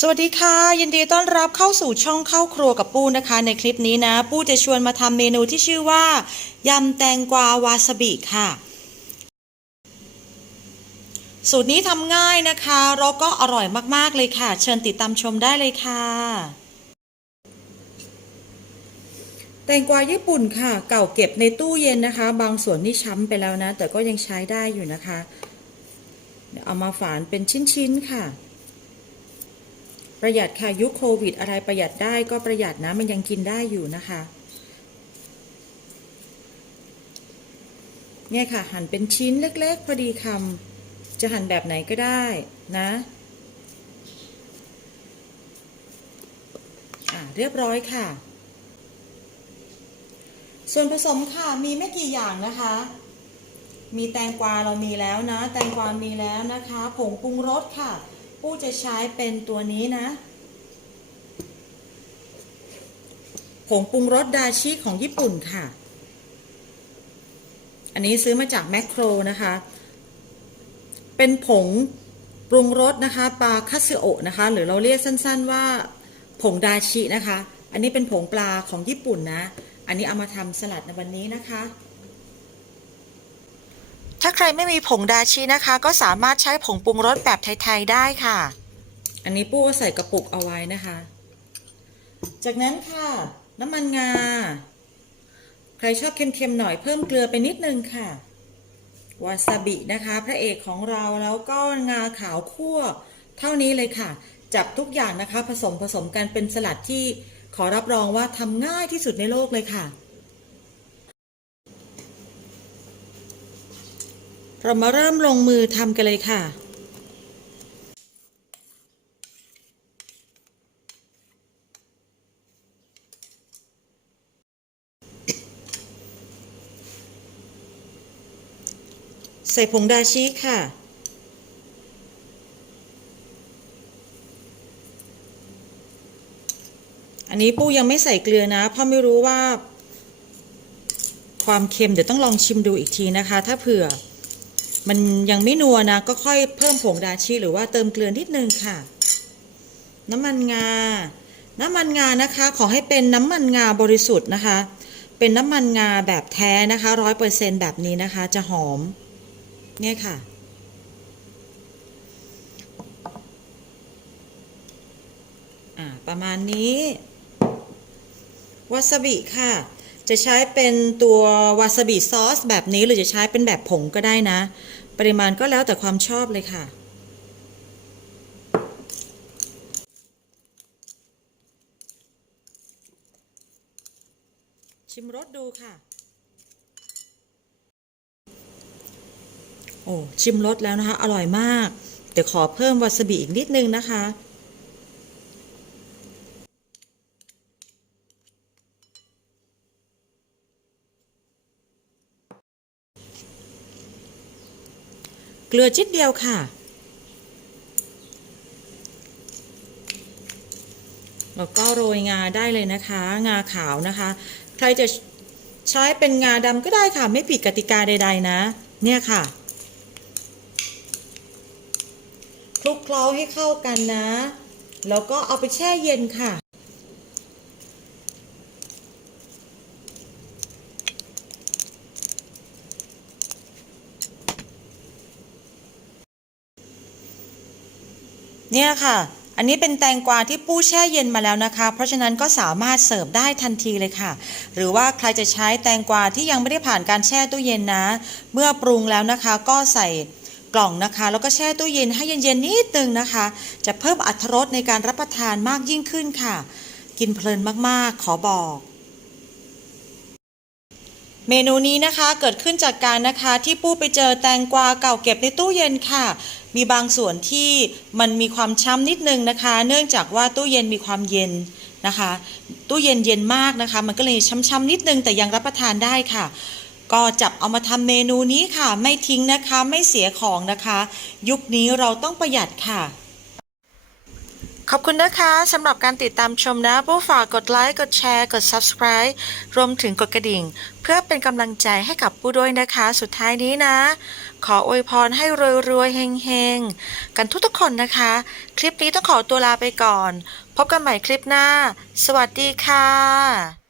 สวัสดีค่ะ ยินดีต้อนรับเข้าสู่ช่องเข้าครัวกับปูนะคะ ในคลิปนี้นะ ปูจะชวนมาทำเมนูที่ชื่อว่ายำแตงกวาวาซาบิค่ะ สูตรนี้ทำง่ายนะคะแล้วก็อร่อยมากๆเลยค่ะ เชิญติดตามชมได้เลยค่ะ แตงกวาญี่ปุ่นค่ะ เก่าเก็บในตู้เย็นนะคะ บางส่วนนี่ช้ำไปแล้วนะ แต่ก็ยังใช้ได้อยู่นะคะเดี๋ยวเอามาฝานเป็นชิ้นๆค่ะ ประหยัดค่ะยุคโควิด อะไรประหยัดได้ก็ประหยัดนะมันยังกินได้อยู่นะคะเนี่ยค่ะ หั่นเป็นชิ้นเล็ก ๆ พอดีคำจะหั่นแบบไหนก็ได้นะอ่าเรียบร้อยค่ะ ส่วนผสมค่ะมีไม่กี่อย่างนะคะ มีแตงกวาเรามีแล้วนะ แตงกวามีแล้วนะคะ ผงปรุงรสค่ะ ปู้จะใช้เป็นตัวนี้นะ ผงปรุงรสดาชิของญี่ปุ่นค่ะ อันนี้ซื้อมาจากแมคโครนะคะ เป็นผงปรุงรสนะคะปลาคัสโอะนะคะ หรือเราเรียกสั้นๆว่าผงดาชินะคะ อันนี้เป็นผงปลาของญี่ปุ่นนะ อันนี้เอามาทำสลัดในวันนี้นะคะ ถ้าใครไม่มีผงดาชินะคะ ก็สามารถใช้ผงปรุงรสแบบไทย ๆ ได้ค่ะ อันนี้ปู้ก็ใส่กระปุกเอาไว้นะคะ จากนั้นค่ะ น้ำมันงา ใครชอบเค็มๆหน่อยเพิ่มเกลือไปนิดนึงค่ะ วาซาบินะคะ พระเอกของเราแล้วก็งาขาวคั่ว เท่านี้เลยค่ะ จับทุกอย่างนะคะ ผสมผสมกันเป็นสลัดที่ขอรับรองว่าทำง่ายที่สุดในโลกเลยค่ะ เรามาเริ่มลงมือทำกันเลยค่ะ ใส่ผงดาชิค่ะอันนี้ปู้ยังไม่ใส่เกลือนะเพราะไม่รู้ว่า ความเค็มเดี๋ยวต้องลองชิมดูอีกทีนะคะ ถ้าเผื่อ มันยังไม่นัวนะ ก็ค่อยเพิ่มผงดาชิหรือว่าเติมเกลือนิดนึงค่ะ น้ำมันงา น้ำมันงานะคะ ขอให้เป็นน้ำมันงาบริสุทธิ์นะคะ เป็นน้ำมันงาแบบแท้นะคะร้อยเปอร์เซ็นแบบนี้นะคะ จะหอม เนี่ยค่ะประมาณนี้วาซาบิค่ะ จะใช้เป็นตัววาซาบิซอสแบบนี้หรือจะใช้เป็นแบบผงก็ได้นะ ปริมาณก็แล้วแต่ความชอบเลยค่ะ ชิมรสดูค่ะ โอ้ ชิมรสแล้วนะคะ อร่อยมาก เดี๋ยวขอเพิ่มวาซาบิอีกนิดนึงนะคะ เกลือจิดเดียวค่ะ แล้วก็โรยงาได้เลยนะคะ งาขาวนะคะ ใครจะใช้เป็นงาดำก็ได้ค่ะ ไม่ผิดกติกาใด ๆ นะ เนี่ยค่ะคลุกเคล้าให้เข้ากันนะ แล้วก็เอาไปแช่เย็นค่ะ เนี่ยค่ะ อันนี้เป็นแตงกวาที่ปู้แช่เย็นมาแล้วนะคะ เพราะฉะนั้นก็สามารถเสิร์ฟได้ทันทีเลยค่ะ หรือว่าใครจะใช้แตงกวาที่ยังไม่ได้ผ่านการแช่ตู้เย็นนะ เมื่อปรุงแล้วนะคะก็ใส่กล่องนะคะ แล้วก็แช่ตู้เย็นให้เย็นๆนิดนึงนะคะ จะเพิ่มอรรถรสในการรับประทานมากยิ่งขึ้นค่ะ กินเพลินมากๆ ขอบอก เมนูนี้นะคะเกิดขึ้นจากการนะคะที่ปู้ไปเจอแตงกวาเก่าเก็บในตู้เย็นค่ะ มีบางส่วนที่มันมีความช้ำนิดนึงนะคะ เนื่องจากว่าตู้เย็นมีความเย็นนะคะ ตู้เย็นเย็นมากนะคะ มันก็เลยช้ำๆนิดนึงแต่ยังรับประทานได้ค่ะ ก็จับเอามาทำเมนูนี้ค่ะ ไม่ทิ้งนะคะไม่เสียของนะคะ ยุคนี้เราต้องประหยัดค่ะ ขอบคุณนะคะสำหรับการติดตามชมนะผู้ฝากกดไลค์กดแชร์กด subscribe รวมถึงกดกระดิ่ง เพื่อเป็นกำลังใจให้กับผู้ด้วยนะคะ สุดท้ายนี้นะ ขออวยพรให้รวยๆเฮงๆ กันทุกๆคนนะคะ คลิปนี้ต้องขอตัวลาไปก่อน พบกันใหม่คลิปหน้า สวัสดีค่ะ